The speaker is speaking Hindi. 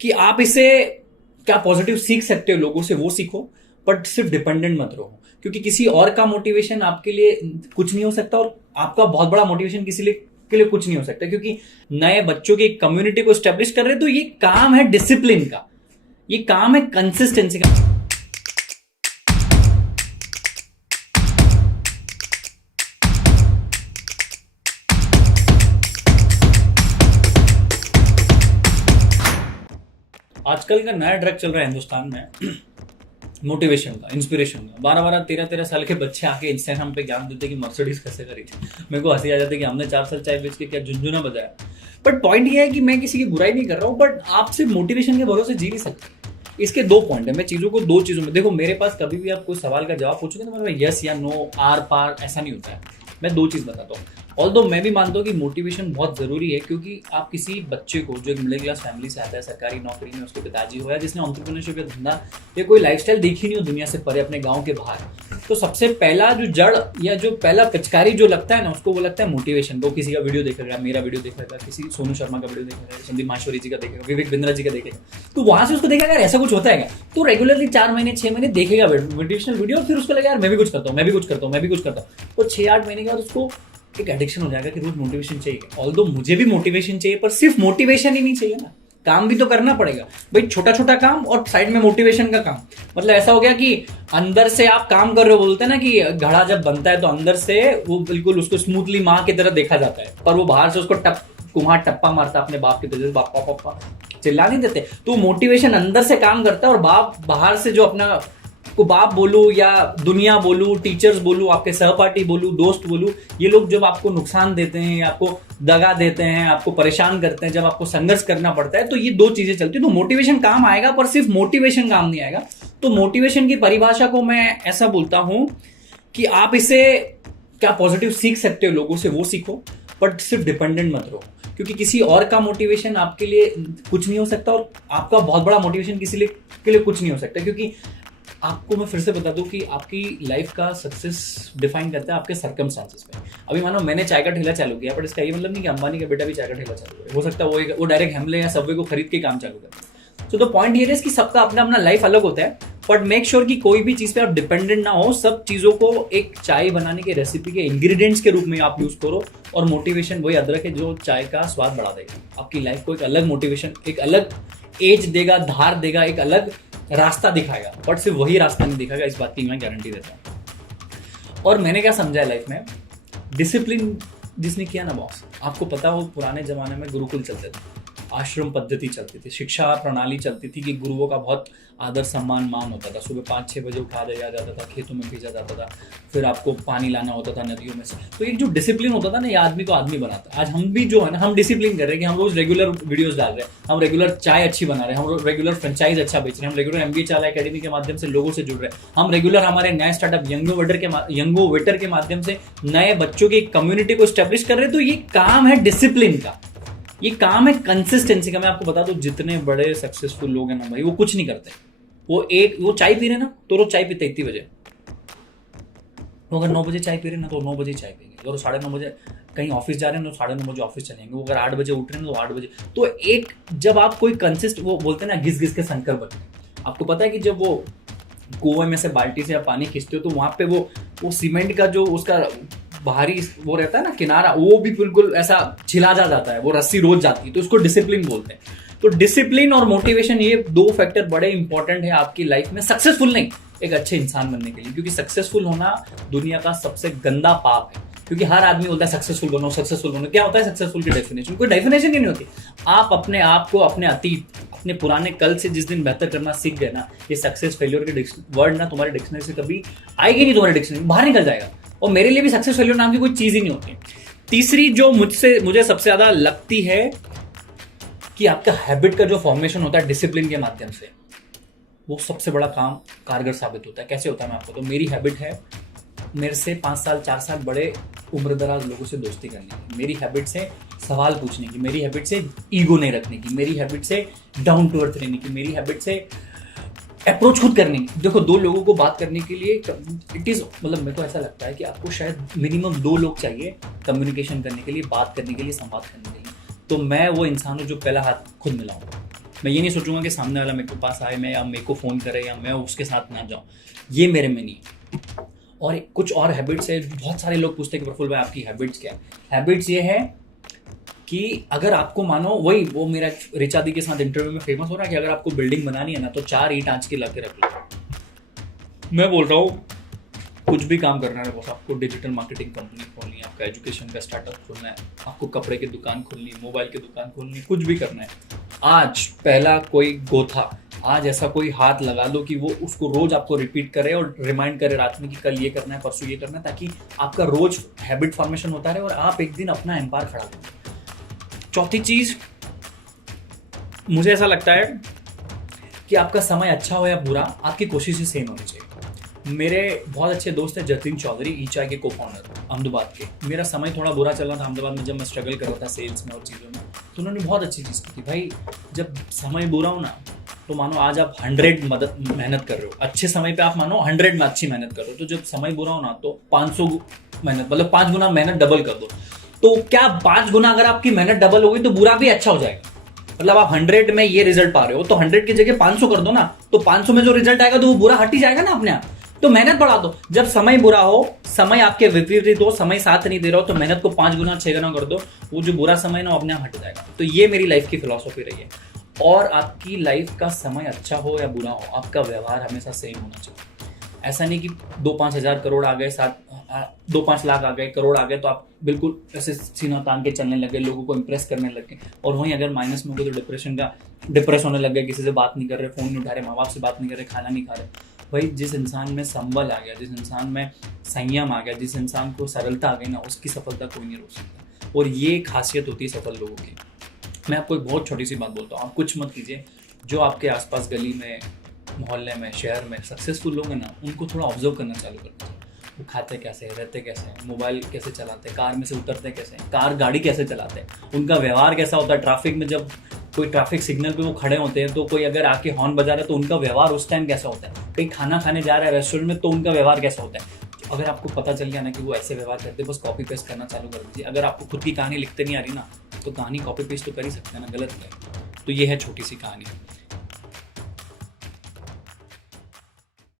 कि आप इसे क्या पॉजिटिव सीख सकते हो लोगों से वो सीखो, बट सिर्फ डिपेंडेंट मत रहो। क्योंकि किसी और का मोटिवेशन आपके लिए कुछ नहीं हो सकता, और आपका बहुत बड़ा मोटिवेशन किसी लिए के लिए कुछ नहीं हो सकता। क्योंकि नए बच्चों की कम्युनिटी को स्टेब्लिश कर रहे हैं, तो ये काम है डिसिप्लिन का, ये काम है कंसिस्टेंसी का। आजकल का नया ड्रग चल रहा है हिंदुस्तान में मोटिवेशन का, इंस्पिरेशन का। 12-12 13-13 साल के बच्चे आके इंस्टाग्राम पे ज्ञान देते कि मर्सिडीज कैसे खरीदी। मेरे को हंसी आ जाती है कि हमने 4 साल चाय बेच के क्या झुंझुना बजाया। बट पॉइंट ये है कि मैं किसी की बुराई नहीं कर रहा हूँ, बट आप सिर्फ मोटिवेशन के भरोसे जी नहीं सकते। इसके दो पॉइंट है। मैं चीजों को दो चीजों में देखो। मेरे पास कभी भी आप कोई सवाल का जवाब पूछोगे तो मैं यस या नो, आर पार ऐसा नहीं होता है। मैं दो चीज बताता हूँ। ऑल्दो मैं भी मानता हूँ कि मोटिवेशन बहुत जरूरी है, क्योंकि आप किसी बच्चे को जो एक मिडिल क्लास फैमिली से आता है, सरकारी नौकरी में उसके पिताजी हो, या जिसने एंटरप्रेन्योरशिप या धंधा या कोई लाइफस्टाइल देखी नहीं हो दुनिया से परे, अपने गांव के बाहर, तो सबसे पहला जो जड़ या जो पहला पिचकारी जो लगता है ना, उसको वो लगता है मोटिवेशन। वो किसी का वीडियो देखेगा, मेरा वीडियो देखेगा, किसी सोनू शर्मा का वीडियो देखेगा, संदीप माहेश्वरी जी का देखेगा, विवेक बिंद्रा जी का देखेगा, तो वहां से उसको देखेगा यार ऐसा कुछ होता है क्या, तो रेगुलरली 4 महीने 6 महीने देखेगा मोटिवेशनल वीडियो, फिर उसको लगेगा यार मैं भी कुछ करता हूँ, मैं भी कुछ करता हूँ, मैं भी कुछ करता हूँ। तो 6-8 महीने के बाद उसको एक एडिक्शन हो जाएगा कि रोज मोटिवेशन चाहिए। ऑल्दो मुझे भी मोटिवेशन चाहिए, पर सिर्फ मोटिवेशन ही नहीं चाहिए ना, काम भी तो करना पड़ेगा भाई। छोटा छोटा काम और साइड में मोटिवेशन का काम। मतलब ऐसा हो गया कि अंदर से आप काम कर रहे हो, बोलते हैं ना कि घड़ा जब बनता है तो अंदर से वो बिल्कुल उसको स्मूथली माँ की तरह देखा जाता है, पर वो बाहर से उसको कुम्हार टप्पा मारता अपने बाप की तरह, बापा पापा चिल्ला नहीं देते। तो मोटिवेशन अंदर से काम करता है, और बाप बाहर से जो अपना को बाप बोलूं या दुनिया बोलूं, टीचर्स बोलूं, आपके सहपाठी बोलूं, दोस्त बोलूं, ये लोग जब आपको नुकसान देते हैं, आपको दगा देते हैं, आपको परेशान करते हैं, जब आपको संघर्ष करना पड़ता है, तो ये दो चीजें चलती है। तो मोटिवेशन काम आएगा, पर सिर्फ मोटिवेशन काम नहीं आएगा। तो मोटिवेशन की परिभाषा को मैं ऐसा बोलता हूं कि आप इसे क्या पॉजिटिव सीख सकते हो लोगों से वो सीखो, बट सिर्फ डिपेंडेंट मत रहो। क्योंकि किसी और का मोटिवेशन आपके लिए कुछ नहीं हो सकता, और आपका बहुत बड़ा मोटिवेशन किसी लिए के लिए कुछ नहीं हो सकता। क्योंकि आपको मैं फिर से बता दूं कि आपकी लाइफ का सक्सेस डिफाइन करता है आपके सर्कमस्टांसेस पे। अभी मानो मैंने चाय का ठेला चालू किया, बट इसका ये मतलब नहीं कि अंबानी का बेटा भी चाय का ठेला चालू करे। हो सकता है वो डायरेक्ट हेमले या सबवे को खरीद के काम चालू करे। तो द पॉइंट ये है कि सबका अपना अपना लाइफ अलग होता है, बट मेक श्योर कि कोई भी चीज पे आप डिपेंडेंट ना हो। सब चीजों को एक चाय बनाने के रेसिपी के इंग्रेडिएंट्स के रूप में आप यूज करो, और मोटिवेशन वही अदरक है जो चाय का स्वाद बढ़ा देगा। आपकी लाइफ को एक अलग मोटिवेशन, एक अलग एज देगा, धार देगा, एक अलग रास्ता दिखाएगा, बट सिर्फ वही रास्ता नहीं दिखाएगा, इस बात की मैं गारंटी देता हूँ। और मैंने क्या समझा है लाइफ में, डिसिप्लिन जिसने किया ना बॉस, आपको पता हो पुराने जमाने में गुरुकुल चलते थे, आश्रम पद्धति चलती थी, शिक्षा प्रणाली चलती थी कि गुरुओं का बहुत आदर सम्मान मान होता था। सुबह 5-6 बजे उठा दिया जाता था, खेतों में भेजा जाता था, फिर आपको पानी लाना होता था नदियों में से। तो एक जो डिसिप्लिन होता था ना, ये आदमी को आदमी बनाता। आज हम भी जो है ना, हम डिसिप्लिन कर रहे हैं कि हम रोज रेगुलर वीडियोस डाल रहे हैं, हम रेगुलर चाय अच्छी बना रहे हैं, हम रेगुलर फ्रेंचाइज अच्छा बेच रहे हैं, हम रेगुलर MBA चाला अकेडमी के माध्यम से लोगों से जुड़ रहे हैं, हम रेगुलर हमारे नए स्टार्टअप यंगो वेटर के माध्यम से नए बच्चों की कम्युनिटी को स्टेब्लिश कर रहे हैं। तो ये काम है डिसिप्लिन का, ये काम है कंसिस्टेंसी का। मैं आपको बता दूं, जितने बड़े सक्सेसफुल लोग हैं ना भाई, वो कुछ नहीं करते। वो चाय पी रहे ना, तो रोज चाय पीते इतनी बजे। वो अगर 9 बजे चाय पी रहे ना, तो 9 बजे चाय पियेंगे। और 9:30 बजे कहीं ऑफिस जा रहे हैं तो 9:30 बजे ऑफिस चलेंगे। वो अगर 8 बजे उठ रहे हैं तो 8 बजे। तो एक जब आप कोई कंसिस्ट, वो बोलते हैं ना घिस घिस के शंकर बनते हैं। आपको पता है कि जब वो कुएं में से बाल्टी से आप पानी खींचते हो, तो वहां पे वो सीमेंट का जो उसका बाहरी वो रहता है ना किनारा, वो भी बिल्कुल ऐसा छिला जाता है, वो रस्सी रोज जाती है। तो उसको डिसिप्लिन बोलते हैं। तो डिसिप्लिन और मोटिवेशन, ये दो फैक्टर बड़े इंपॉर्टेंट है आपकी लाइफ में, सक्सेसफुल नहीं, एक अच्छे इंसान बनने के लिए। क्योंकि सक्सेसफुल होना दुनिया का सबसे गंदा पाप है। क्योंकि हर आदमी बोलता है सक्सेसफुल बनो, सक्सेसफुल बनो। क्या होता है सक्सेसफुल की डेफिनेशन? कोई डेफिनेशन ही नहीं होती। आप अपने आप को, अपने अतीत, अपने पुराने कल से जिस दिन बेहतर करना सीख गए ना, ये सक्सेस फेल्योर के वर्ड ना तुम्हारे डिक्शनरी से कभी आएगी नहीं, तुम्हारे डिक्शनरी बाहर निकल जाएगा। और मेरे लिए भी सक्सेस फेल्योर नाम की कोई चीज ही नहीं होती। तीसरी जो मुझे सबसे ज्यादा लगती है कि आपका हैबिट का जो फॉर्मेशन होता है डिसिप्लिन के माध्यम से, वो सबसे बड़ा काम कारगर साबित होता है। कैसे होता है मैं आपको तो, मेरी हैबिट है मेरे से 5 साल 4 साल बड़े उम्रदराज लोगों से दोस्ती करने की, मेरी हैबिट से सवाल पूछने की, मेरी हैबिट से ईगो नहीं रखने की, मेरी हैबिट से डाउन टू अर्थ रहने की, मेरी हैबिट से अप्रोच खुद करने की। देखो, 2 लोगों को बात करने के लिए इट इज, मतलब मेरे को ऐसा लगता है कि आपको शायद मिनिमम 2 लोग चाहिए कम्युनिकेशन करने के लिए, बात करने के लिए, संवाद करने के लिए। तो मैं वो इंसान हूँ जो पहला हाथ खुद मिलाऊंगा। मैं ये नहीं सोचूंगा कि सामने वाला मेरे को पास आए मैं या मेरे को फ़ोन करे या मैं उसके साथ ना जाऊँ, ये मेरे में नहीं है। और कुछ और हैबिट्स है, बहुत सारे लोग पूछते हैं कि प्रफुल्ल भाई आपकी हैबिट्स क्या है। हैबिट्स ये है कि अगर आपको मानो वही वो मेरा रिचा दी के साथ इंटरव्यू में फेमस हो रहा है कि अगर आपको बिल्डिंग बनानी है ना तो 4 ईंट आंच की लगे रख लो। मैं बोल रहा हूँ कुछ भी काम करना है बस, आपको डिजिटल मार्केटिंग कंपनी खोलनी है, आपका एजुकेशन का स्टार्टअप खोलना है, आपको कपड़े की दुकान खोलनी है, मोबाइल की दुकान खोलनी है, कुछ भी करना है, आज पहला कोई गोथा, आज ऐसा कोई हाथ लगा दो कि वो उसको रोज आपको रिपीट करे और रिमाइंड करे रात में कि कल ये करना है, परसों ये करना है, ताकि आपका रोज हैबिट फॉर्मेशन होता रहे और आप एक दिन अपना एम्पायर खड़ा करो। चौथी चीज, मुझे ऐसा लगता है कि आपका समय अच्छा हो या बुरा, आपकी कोशिशें सेम होनी चाहिए। मेरे बहुत अच्छे दोस्त हैं जतिन चौधरी, ईचाई के को फाउंडर अहमदाबाद के। मेरा समय थोड़ा बुरा चल रहा था अहमदाबाद में, जब मैं स्ट्रगल कर रहा था सेल्स में और चीज़ों में, तो उन्होंने बहुत अच्छी चीज़ की थी। भाई जब समय बुरा हो ना, तो मानो आज आप 100 मेहनत कर रहे हो, अच्छे समय पे आप मानो 100 में अच्छी मेहनत कर रहे हो, तो जब समय बुरा हो ना तो 500 मेहनत, मतलब 5 गुना मेहनत डबल कर दो। तो क्या 5 गुना अगर आपकी मेहनत डबल होगी तो बुरा भी अच्छा हो जाएगा। मतलब आप 100 में ये रिजल्ट पा रहे हो तो 100 की जगह 500 कर दो ना, तो 500 में जो रिजल्ट आएगा तो वो बुरा हट ही जाएगा ना अपने आप। तो मेहनत बढ़ा दो। जब समय बुरा हो, समय आपके विपरीत हो, समय साथ नहीं दे रहा हो, तो मेहनत को 5 गुना 6 गुना कर दो, वो जो बुरा समय ना अपने आप हट जाएगा। तो ये मेरी लाइफ की फिलॉसफी रही है। और आपकी लाइफ का समय अच्छा हो या बुरा हो, आपका व्यवहार हमेशा सेम होना चाहिए। ऐसा नहीं कि 2-5 हज़ार करोड़ आ गए, 2-5 लाख आ गए, करोड़ आ गए तो आप बिल्कुल ऐसे सीना तान के चलने लगे, लोगों को इंप्रेस करने लगे, और वहीं अगर माइनस में हो गए तो डिप्रेस होने लग गए, किसी से बात नहीं कर रहे, फोन नहीं उठा रहे, माँ बाप से बात नहीं कर रहे, खाना नहीं खा रहे। भाई जिस इंसान में संबल आ गया, जिस इंसान में संयम आ गया, जिस इंसान को सरलता आ गई ना, उसकी सफलता कोई नहीं रोक सकता। और ये खासियत होती है सफल लोगों की। मैं आपको एक बहुत छोटी सी बात बोलता हूँ, आप कुछ मत कीजिए, जो आपके आसपास गली में, मोहल्ले में, शहर में सक्सेसफुल लोग हैं ना, उनको थोड़ा ऑब्जर्व करना चालू कर दीजिए। वो खाते कैसे हैं, रहते कैसे हैं, मोबाइल कैसे चलाते हैं, कार में से उतरते कैसे हैं, कार गाड़ी कैसे चलाते हैं, उनका व्यवहार कैसा होता है। ट्रैफिक में जब कोई ट्रैफिक सिग्नल पे वो खड़े होते हैं तो कोई अगर आके हॉर्न बजा रहा है तो उनका व्यवहार उस टाइम कैसा होता है। कहीं खाना खाने जा रहा है रेस्टोरेंट में तो उनका व्यवहार कैसा होता है। अगर आपको पता चल गया ना कि वो ऐसे व्यवहार करते हैं, बस कॉपी पेस्ट करना चालू कर दीजिए। अगर आपको खुद की कहानी लिखते नहीं आ रही ना, तो कहानी कॉपी पेस्ट तो कर ही सकते हैं ना, गलत है। तो ये है छोटी सी कहानी।